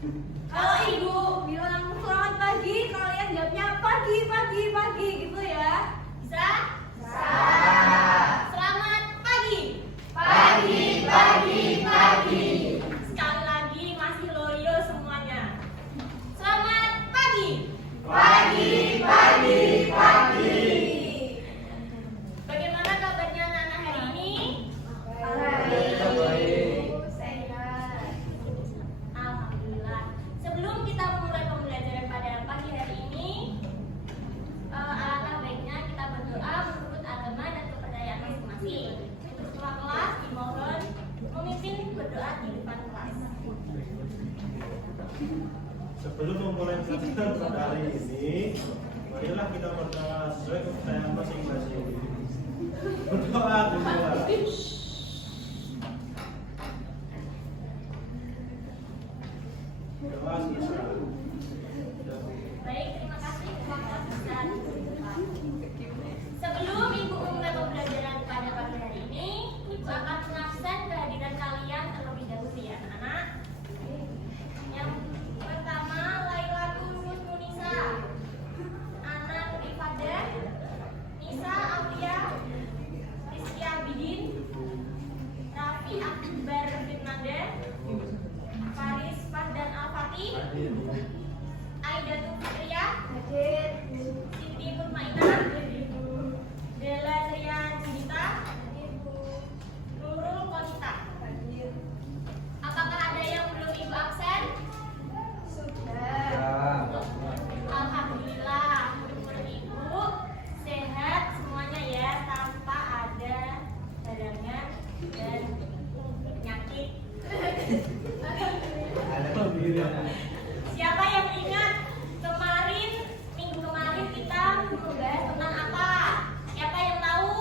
Kalau ibu bilang selamat pagi, kalian jawabnya pagi, pagi, pagi gitu ya. Bisa? Bisa. Selamat pagi. Pagi, pagi, pagi. Sekali lagi masih loyo semuanya. Selamat pagi. Pagi, pagi, pagi. Bagaimana kabarnya anak-anak hari ini? Baik. Sehat. Alhamdulillah. Sebelum kita memulai pembelajaran pada pagi hari ini, alangkah baiknya kita berdoa menurut agama dan kepercayaan masing-masing. Untuk ketua kelas dimohon memimpin berdoa di depan kelas. Sebelum memulai pelajaran pada hari ini, marilah kita berdoa sesuai kepercayaan masing-masing. Berdoa dimulai. Doa selesai. Baik, terima kasih ketua kelas bisa dipersilakan. Sebelum ibu memulai pembelajaran pada pagi hari ini, ibu akan mengabsen kehadiran kalian terlebih dahulu ya anak-anak. Yang pertama, Lailatul Nisa, Ana Nurifadah, Nisa Aulia, Rizky Abidin, Raffi Akbar bin Nada, Faris Fahdan Al-Fatih, Aidatul Fitriyah, Siti Nurmainah, Dela Trian Judita, Nurul Konita. Apakah ada yang belum ibu absen? Sudah. Alhamdulillah, menurut ibu sehat semuanya ya, tanpa ada cadangan dan penyakit. Siapa yang ingat minggu kemarin kita membahas tentang apa? Siapa yang tahu?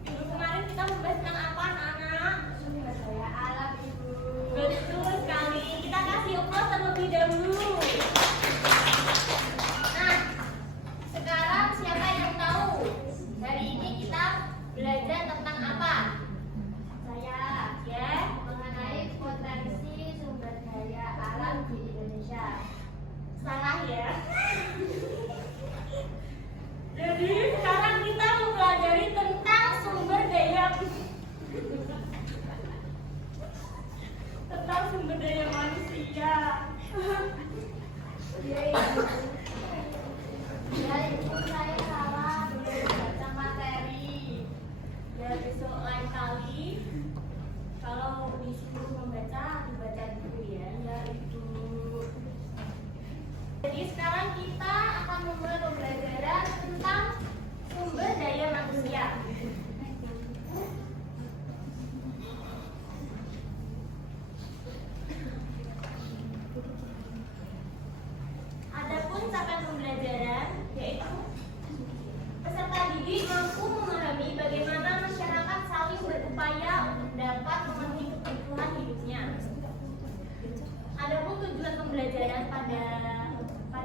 Minggu kemarin kita membahas tentang apa, anak-anak? Sumber daya alam, Ibu. Betul sekali. Kita kasih upload terlebih dahulu. Nah, sekarang siapa yang tahu? Hari ini kita belajar tentang apa? Saya, ya, mengenai potensi sumber daya alam di Indonesia. Salah ya. Jadi sekarang kita mempelajari tentang sumber daya manusia. Ya ibu, saya salah belum baca materi. Ya besok lain kali kalau disuruh membaca dibaca dulu ya. Ya ibu. Jadi sekarang kita akan memulai pembelajaran tentang sumber daya manusia. Adapun capaian pembelajaran yaitu peserta didik mampu memahami bagaimana masyarakat saling berupaya untuk dapat memenuhi kebutuhan hidupnya. Adapun tujuan pembelajaran pada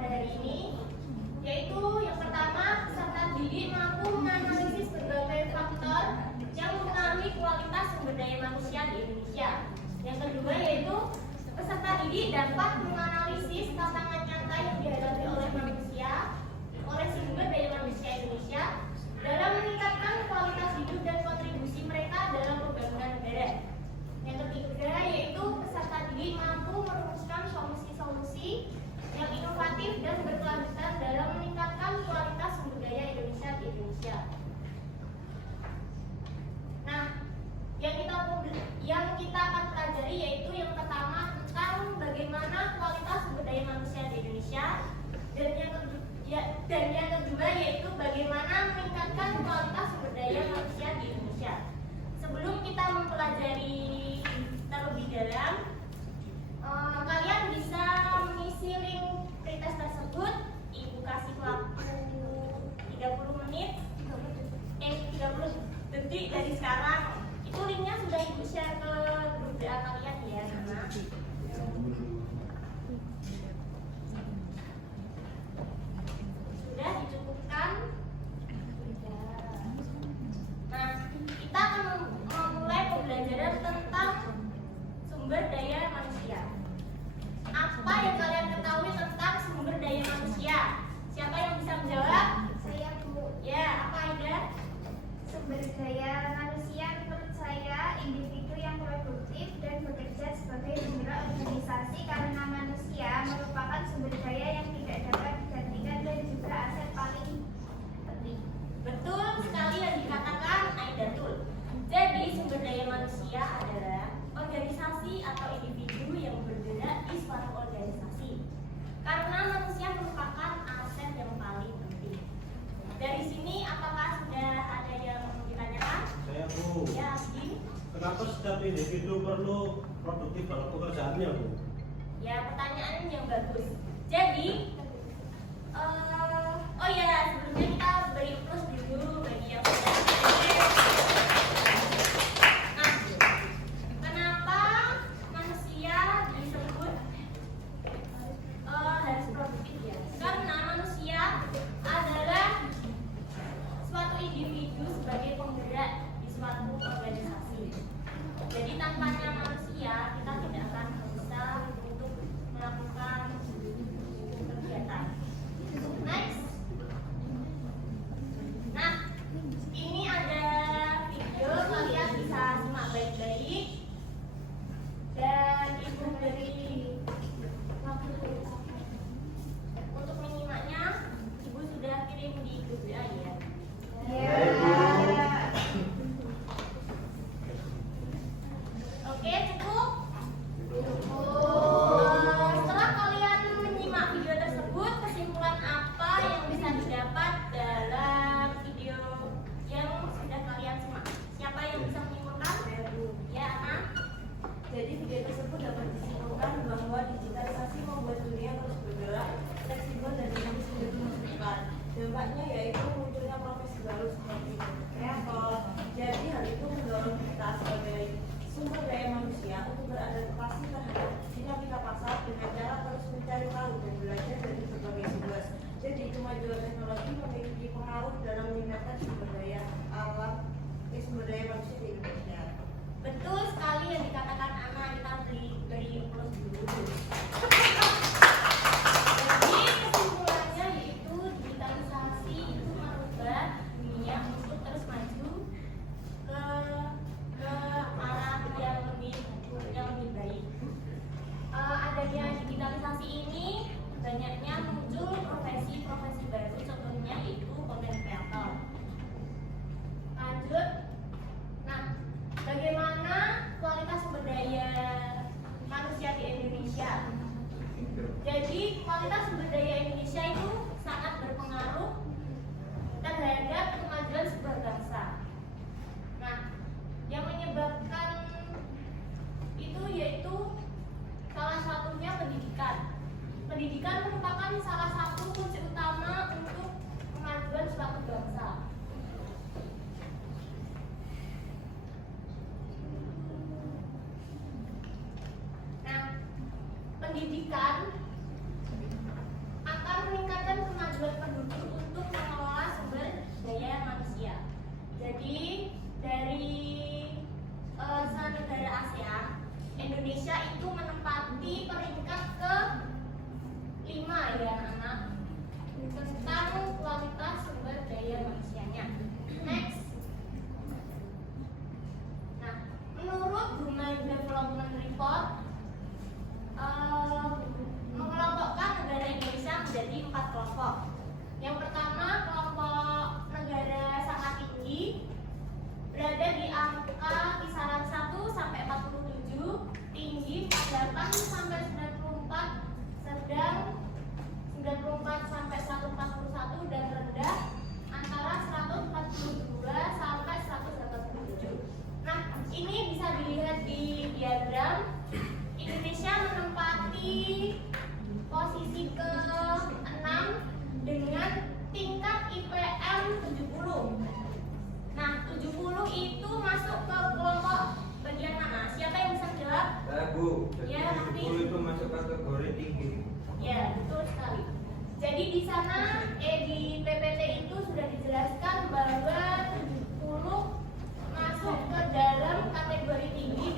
hari ini yaitu yang pertama, peserta didik mampu menganalisis berbagai faktor yang mempengaruhi kualitas sumber daya manusia di Indonesia. Yang kedua yaitu peserta didik dapat menganalisis tantangan nyata yang dihadapi oleh sumber daya manusia Indonesia dalam meningkatkan kualitas hidup dan kontribusi mereka dalam pembangunan negara. Yang ketiga yaitu peserta didik mampu merumuskan solusi-solusi yang inovatif dan berkelanjutan dalam meningkatkan kualitas sumber daya Indonesia di Indonesia. Nah, yang kita akan pelajari yaitu yang pertama tentang bagaimana kualitas sumber daya manusia di Indonesia, dan yang kedua yaitu bagaimana meningkatkan kualitas sumber daya manusia di Indonesia. Sebelum kita mempelajari terlebih dalam, kalian bisa mengisi link pretest tersebut. Ibu kasih waktu 30 menit 30 detik dari sekarang. Itu linknya sudah ibu share ke grup WA kalian ya, anak. Sudah dicukupkan? Nah, kita akan tentang sumber daya manusia. Apa yang kalian ketahui tentang sumber daya manusia? Siapa yang bisa menjawab? Saya Bu. Ya, apa Aida? Sumber daya manusia menurut saya individu yang produktif dan bekerja sebagai penggerak organisasi karena manusia merupakan sumber daya yang tidak dapat digantikan dan juga aset paling penting. Betul sekali yang dikatakan Aida Tul. Jadi sumber daya manusia adalah organisasi atau individu yang bergerak di suatu organisasi. Karena manusia merupakan aset yang paling penting. Dari sini apakah sudah ada yang ditanyakan? Saya Bu. Ya, Abdi. Kenapa setiap individu perlu produktif dalam pekerjaannya Bu? Ya, pertanyaan yang bagus. Jadi, oh ya, sebelumnya kita beri plus dulu bagi yang sudah. Nah, kenapa manusia disebut harus produktif ya? Karena manusia adalah suatu individu sebagai penggerak di suatu organisasi. Jadi tanpanya manusia kita tidak akan bisa untuk melakukan kegiatan. Next. Nah, ini ada video, kalian bisa simak baik-baik. Dan ibu beri waktu untuk menyimaknya. Ibu sudah kirim di grup WA ya. Oke, cukup. Setelah kalian menyimak video tersebut, kesimpulan apa yang bisa didapat dalam video yang sudah kalian simak? Siapa yang bisa menyimpulkan? Ya, Ana. Jadi video tersebut dapat disimpulkan bahwa digitalisasi membuat dunia terus bergerak, fleksibel dan dinamis menjadi menentukan. Dampaknya yaitu munculnya profesi baru seperti kreator. Jadi hal itu mendorong kita sebagai sumber daya manusia untuk beradaptasi terhadap dinamika pasar dengan cara terus mencari tahu dan belajar dari berbagai sumber. Jadi kemajuan teknologi memiliki pengaruh dalam meningkatkan sumber daya manusia di Indonesia. Betul sekali yang dikatakan Ana, kita beri plus dulu. Jadi kesimpulannya yaitu digitalisasi itu merubah dunia untuk terus maju ke arah yang lebih baik. Adanya digitalisasi ini banyaknya muncul profesi-profesi baru, contohnya itu content creator. Lanjut. Nah, bagaimana kualitas sumber daya manusia di Indonesia? Jadi, kualitas sumber daya Indonesia itu sangat berpengaruh terhadap kemajuan sebuah bangsa. Nah, yang menyebabkan itu yaitu salah satunya pendidikan. Pendidikan merupakan salah satu kunci utama untuk kemajuan suatu bangsa. Nah, pendidikan akan meningkatkan kemajuan penduduk untuk mengelola sumber daya manusia. Jadi dari se-negara ASEAN, Indonesia itu menempati peringkat ke-5 ya anak tentang kualitas sumber daya manusianya. Next. Nah, menurut Human Development Report mengelompokkan negara Indonesia menjadi 4 kelompok. Yang pertama, kelompok negara sangat tinggi berada di angka kisaran 1 sampai 47, tinggi 48 sampai 94, sedang 94 sampai 141 dan rendah antara 142 sampai 187. Nah, ini bisa dilihat di diagram. Indonesia menempati posisi ke-6 dengan tingkat IPM 70. Nah, 70 itu masuk ke kelompok bagian mana? Siapa yang bisa menjawab? Saya Bu, Ya, jadi Hafiz. 10 itu masuk kategori tinggi. Ya, betul sekali. Jadi di sana di PPT itu sudah dijelaskan bahwa 70 masuk ke dalam kategori tinggi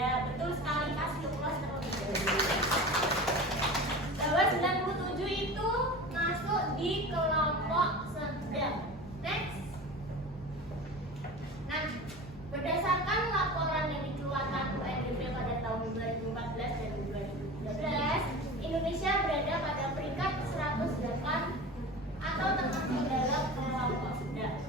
Ya, betul sekali, kasih ulas terlebih dahulu. Bahwa 97 itu masuk di kelompok sedang. Next. Nah, berdasarkan laporan yang dikeluarkan UNDP pada tahun 2014 dan 2013, Indonesia berada pada peringkat 108 atau termasuk dalam kelompok sedang.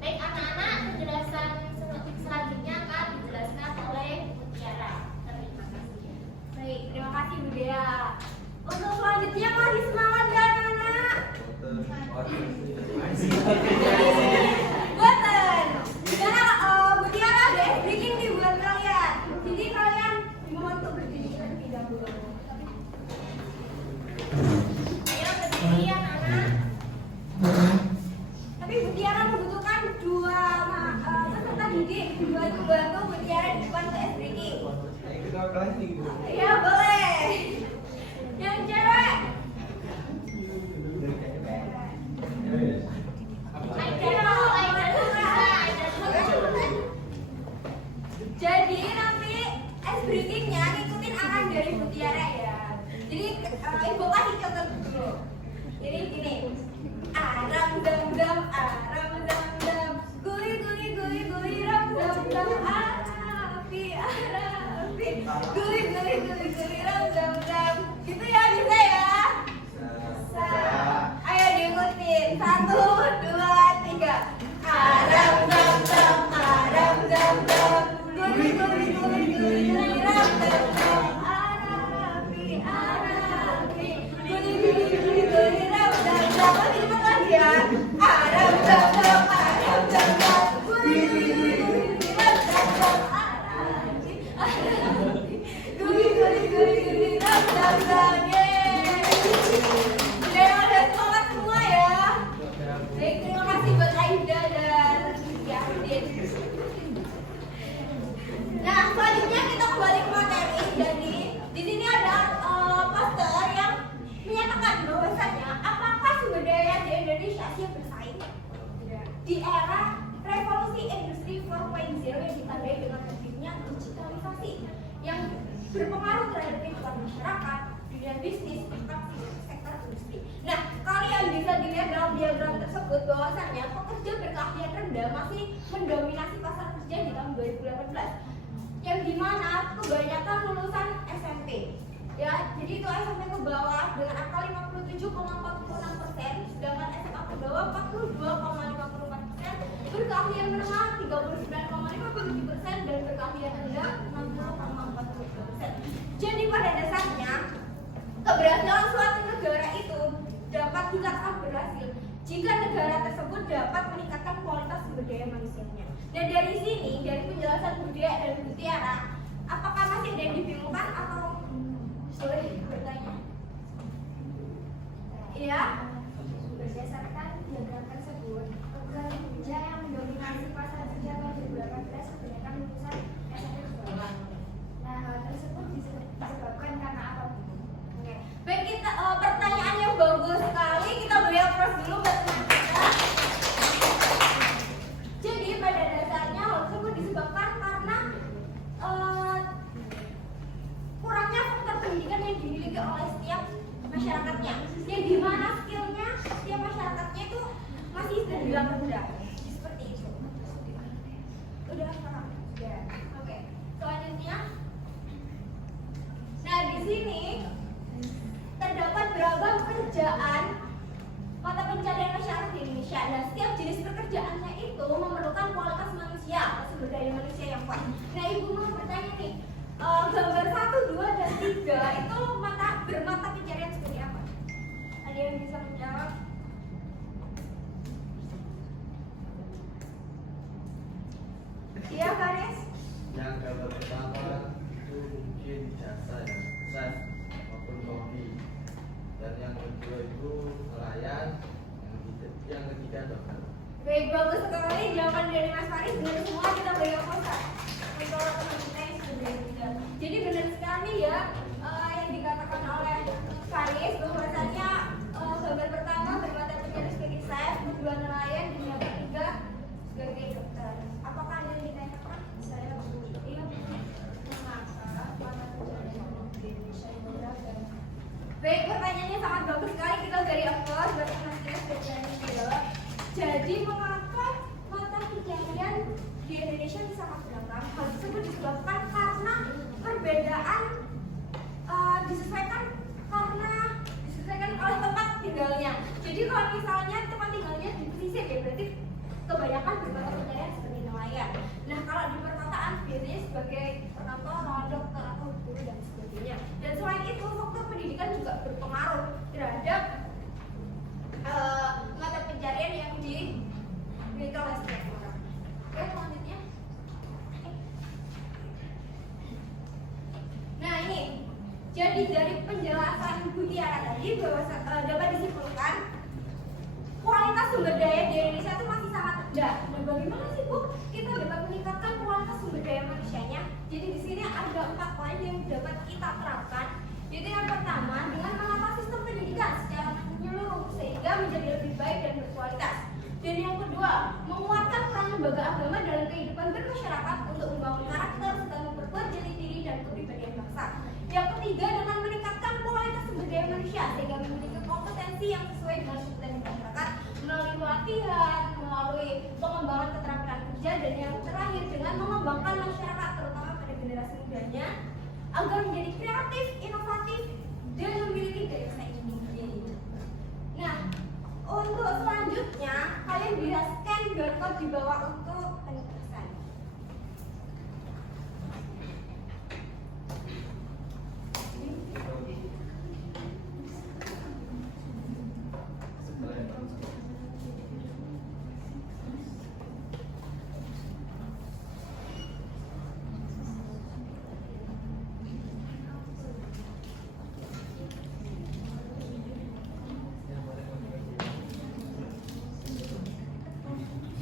Baik anak-anak, penjelasan selanjutnya akan dijelaskan oleh Mutiara. Terima kasih. Baik, terima kasih Bu Dea. Untuk selanjutnya masih semangat gak anak-anak? Boten. Karena Bu Tiara ada breaking nih buat kalian. Jadi kalian dimohon untuk berdiri terlebih dahulu. Ayo berdiri anak-anak. Tapi Bu Tiara membutuhkan dua peserta didik, dua pembantu Bu Tiara di depan untuk breaking. Kita kelas Iya boleh. Yang cewek. Jadi nanti breakingnya ngikutin arahan dari Bu Tiara ya. Jadi ibu kasih contoh dulu. Jadi gini. Aram dam dam, guli guli guli guli ram dam dam, api arapi, guli guli guli guli ram dam dam. Gitu ya, bisa ya? Ayo diikutin. 1, 2, 3. Aram dam dam, guli guli guli guli ram dam dam, arapi arapi, guli guli guli guli ram dam dam. Lebih cepat lagi ya. Aram dam dam, guli guli guli guli ram dam dam, arapi arapi, guli guli guli guli ram dam dam. Udah semangat semua ya. Baik, terima kasih buat Aida dan Yasin. Nah, selanjutnya kita kembali ke materi. Jadi, di sini ada poster yang menyatakan bahwasanya apakah sumber daya di Indonesia siap bersaing di era revolusi industri 4.0 yang ditandai dengan terjadinya digitalisasi yang berpengaruh terhadap kehidupan masyarakat, dunia bisnis, bahkan sektor industri. Nah, kalian bisa dilihat dalam diagram tersebut bahwasanya pekerja berkeahlian rendah masih mendominasi pasar kerja di tahun 2018. Yang dimana kebanyakan lulusan SMP ya, jadi itu SMP ke bawah dengan angka 57,46%, sedangkan SMA ke bawah 42,54%, berkeahlian menengah 39,57% dan berkeahlian rendah 60,43%. Jadi pada dasarnya keberhasilan suatu negara itu dapat dikatakan berhasil jika negara tersebut dapat meningkatkan kualitas sumber daya manusianya. Nah, dari sini, dari penjelasan Bu Dea dan Bu Tiara, apakah masih ada yang dibingungkan atau boleh bertanya? Iya? Berdasarkan diagram tersebut, pekerja yang mendominasi pasar kerja tahun 2018 kebanyakan lulusan SMP ke bawah. Nah, hal tersebut disebabkan karena apa? Oke. Baik, kita pertanyaan yang bagus sekali. Kita beri aplaus dulu buat teman kita. Jadi pada dasarnya hal tersebut disebabkan karena kurangnya faktor pendidikan yang dimiliki oleh setiap masyarakatnya, yang dimana skillnya setiap masyarakatnya itu masih terbilang rendah, seperti itu. Udah sekarang? Ya. Oke. Selanjutnya, nah di sini terdapat beragam pekerjaan mata pencarian masyarakat di Indonesia. Nah, setiap jenis pekerjaannya itu memerlukan kualitas manusia atau sumber daya manusia yang kuat. Nah, Ibu mau bertanya nih, gambar 1, 2, dan 3 itu bermata pencarian seperti apa? Ada yang bisa menjawab? Iya, Karis? Yang gambar pertama itu mungkin jasa ya, chef maupun kopi. Dan yang kedua itu nelayan, yang ketiga dokter. Baik, bagus sekali jawaban dari Mas Faris. Benar semua, kita beri aplaus untuk teman kita yang sudah tidak. Jadi benar sekali ya yang dikatakan oleh Faris bahwasanya gambar pertama bermata pencarian sebagai chef, kedua nelayan, dan yang ketiga sebagai dokter. Apakah ada yang ditanyakan? Saya iya. Nah, dari aku sebagai Mas Belajar. Jadi mengapa mata pencarian di Indonesia ini sangat beragam? Hal tersebut disebabkan karena perbedaan disesuaikan oleh tempat tinggalnya. Jadi kalau misalnya tempat tinggalnya di pesisir ya berarti kebanyakan bermata pencarian sebagai nelayan. Nah kalau di perkotaan biasanya sebagai perkantoran, dokter atau guru dan sebagainya. Dan selain itu faktor pendidikan juga berpengaruh terhadap mata pencarian yang dimiliki oleh setiap orang. Oke, selanjutnya. Nah ini, jadi dari penjelasan Bu Tiara tadi bahwa dapat disimpulkan kualitas sumber daya di Indonesia itu masih sangat rendah. Nah bagaimana sih Bu kita dapat meningkatkan kualitas sumber daya manusianya? Jadi di sini ada 4 poin yang dapat kita terapkan. Yaitu yang pertama dengan menata sistem pendidikan secara menyeluruh sehingga menjadi lebih baik dan berkualitas. Dan yang kedua, menguatkan peran lembaga agama dalam kehidupan bermasyarakat untuk membangun karakter serta memperkuat jati diri dan kepribadian bangsa. Yang ketiga, dengan meningkatkan kualitas sumber daya manusia sehingga memiliki kompetensi yang sesuai dengan kebutuhan masyarakat melalui pelatihan, melalui pengembangan keterampilan kerja, dan yang terakhir dengan mengembangkan masyarakat terutama pada generasi mudanya agar menjadi kreatif, inovatif, dan memiliki daya saing tinggi. Nah, untuk selanjutnya kalian bisa scan barcode di bawah untuk penugasan.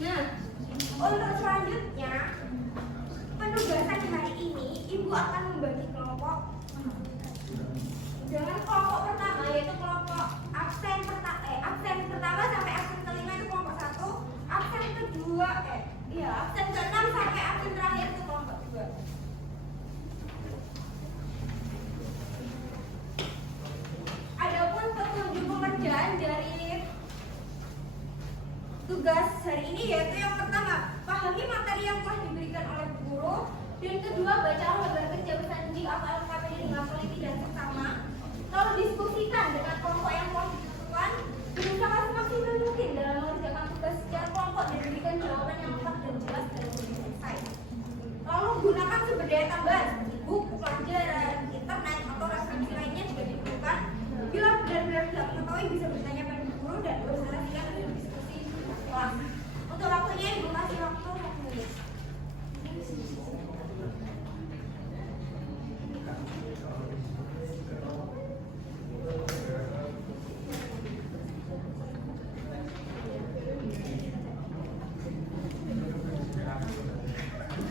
Nah, untuk selanjutnya penugasan hari ini Ibu akan membagi kelompok dengan kelompok pertama yaitu kelompok absen pertama sampai absen kelima itu kelompok 1, absen kedua absen ke-6 sampai absen terakhir itu kelompok 2. Adapun petunjuk pengerjaan dari tugas hari ini yaitu yang pertama, pahami materi yang telah diberikan oleh guru, dan kedua, bacalah lembar kerja bertanding atau LKPD dengan teliti dan seksama. Lalu diskusikan dengan kelompok yang telah ditentukan, berusaha semaksimal mungkin dalam mengerjakan tugas secara kelompok dan berikan jawaban yang lengkap dan jelas dalam selesai. Lalu gunakan sumber daya tambahan seperti buku, pelajaran, internet atau referensi lainnya jika diperlukan. Bila benar-benar tidak mengetahui bisa bertanya pada guru dan berkoordinasikan dengan diskusi kelas. Untuk waktunya Ibu kasih waktu 1 menit.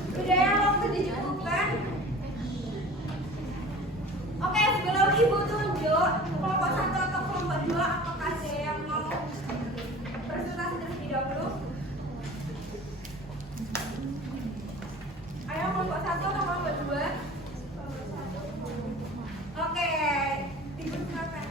Sudah yang waktu dijemputkan. Oke, sebelum Ibu tunjuk kelompok 1 atau kelompok 2, apakah ada yang mau presentasi terlebih dahulu? Ayo kelompok 1 atau kelompok 2? Oke, dipersilakan.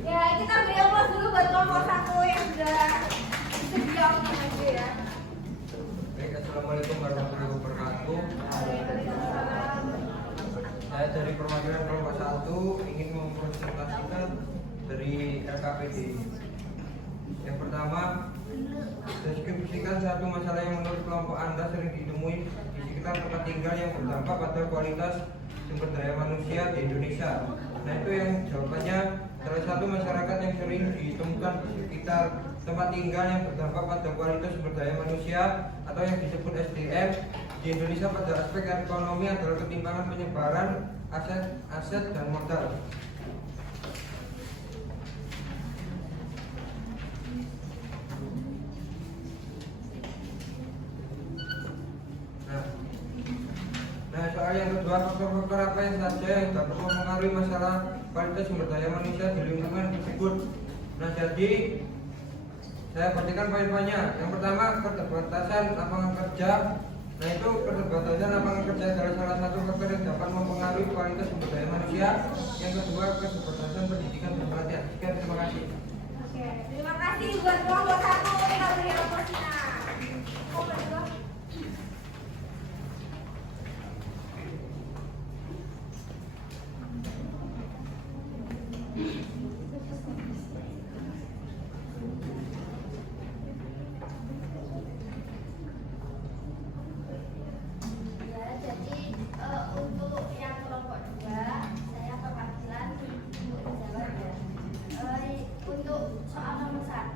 Ya, kita beri aplaus dulu buat kelompok 1 yang sudah sedia untuk maju ya. Baik, assalamualaikum warahmatullahi wabarakatuh. Saya dari perwakilan kelompok 1 ingin mempresentasikan dari LKPD. Yang pertama, deskripsikan satu masalah yang menurut kelompok Anda sering ditemui di sekitar tempat tinggal yang berdampak pada kualitas sumber daya manusia di Indonesia. Nah itu yang jawabannya, salah satu masyarakat yang sering ditemukan di sekitar tempat tinggal yang berdampak pada kualitas sumber daya manusia atau yang disebut SDM di Indonesia pada aspek ekonomi adalah ketimpangan penyebaran aset dan modal. faktor apa yang saja yang dapat mempengaruhi masalah kualitas sumber daya manusia di lingkungan tersebut. Nah, jadi saya bacakan poin-poinnya. Yang pertama, keterbatasan lapangan kerja. Nah, itu keterbatasan lapangan kerja adalah salah satu faktor yang dapat mempengaruhi kualitas sumber daya manusia. Yang kedua, keterbatasan pendidikan dan pelatihan. Sekian, terima kasih. Oke, terima kasih buat kelompok 1. Kita beri aplausnya. Kelompok 2. Ya, jadi untuk yang kelompok 2 saya perwakilan untuk menjawab ya. Untuk soal nomor 1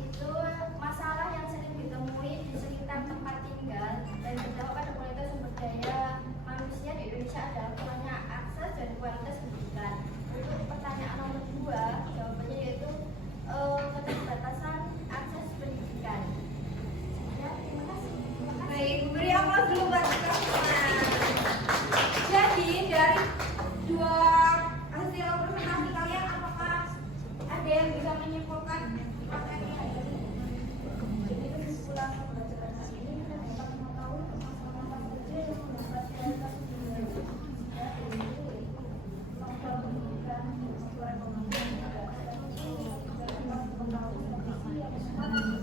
itu masalah yang sering ditemui di sekitar tempat tinggal dan berdampak pada kualitas sumber daya manusia di Indonesia adalah kurangnya akses dan kualitas pendidikan. Untuk pertanyaan nomor 2 jawabannya yaitu keterbatasan akses pendidikan. Ya, terima kasih. Baik, beri aplaus dulu buat kita semua. Jadi dari dua hasil presentasi kalian, apakah ada yang bisa menyimpulkan materinya? Jadi kesimpulan pembelajaran hari ini kita dapat mengetahui masalah kerja yang mendapat kualitas pendidikan yaitu faktor pendidikan, faktor ekonomi, dan mengetahui kondisi yang tepat untuk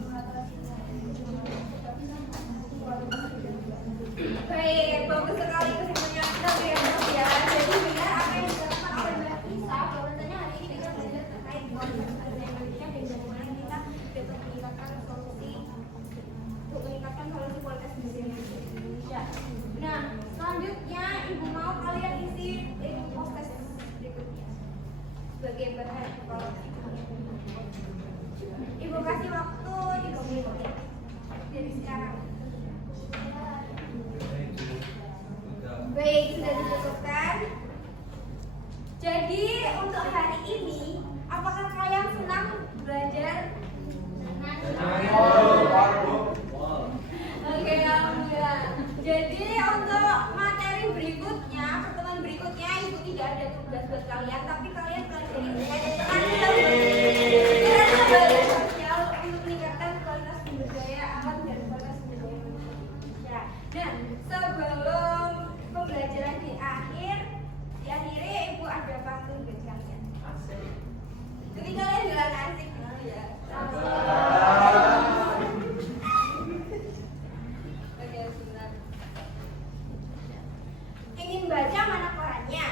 mengatasi kualitas pendidikan. Baik, bagus sekali kesimpulannya. Kita beri aplaus ya. Jadi benar apa yang dikatakan oleh Mbak Lisa, bahwasanya hari ini kita belajar terkait kualitas sumber daya manusia dan bagaimana kita dapat meningkatkan solusi untuk meningkatkan solusi kualitas sumber daya manusia di Indonesia. Nah, selanjutnya Ibu mau kalian isi post-test berikutnya sebagai bahan evaluasi. Ibu kasih waktu 3 menit dari sekarang. Baik, sudah dicukupkan. Jadi untuk hari ini, apakah kalian senang belajar? Oke, alhamdulillah. Jadi untuk materi berikutnya, pertemuan berikutnya Ibu tidak ada tugas buat kalian, tapi kalian pelajari belajar sosial untuk meningkatkan kualitas sumber daya alam dan kualitas sumber daya manusia. Dan sebelum pembelajaran diakhiri, Ibu ada pantun buat kalian. Jadi kalian bilang asik ya. Oke, sebentar. Ingin baca mana korannya?